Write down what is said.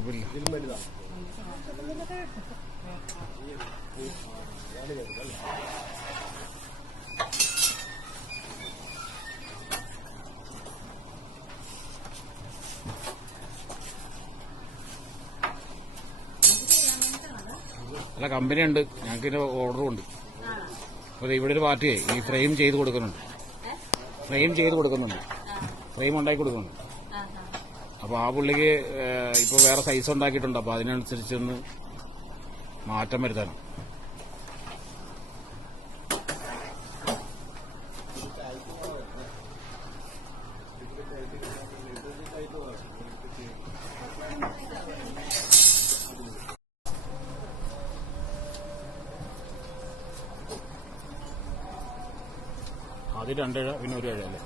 കുഴപ്പമില്ല. അല്ല, കമ്പനി ഉണ്ട്, ഞങ്ങൾക്ക് ഓർഡറും ഉണ്ട്. അപ്പോൾ ഇവിടെ ഒരു പാർട്ടിയെ ഈ ഫ്രെയിം ചെയ്ത് കൊടുക്കുന്നുണ്ട്, ഫ്രെയിം ഉണ്ടാക്കി കൊടുക്കുന്നുണ്ട്. അപ്പോൾ ആ പുള്ളിക്ക് ഇപ്പോൾ വേറെ സൈസ് ഉണ്ടാക്കിയിട്ടുണ്ട്. അപ്പോൾ അതിനനുസരിച്ചൊന്ന് മാറ്റം വരുത്താനും. അത് 2 പിന്നെ 1 അല്ലേ?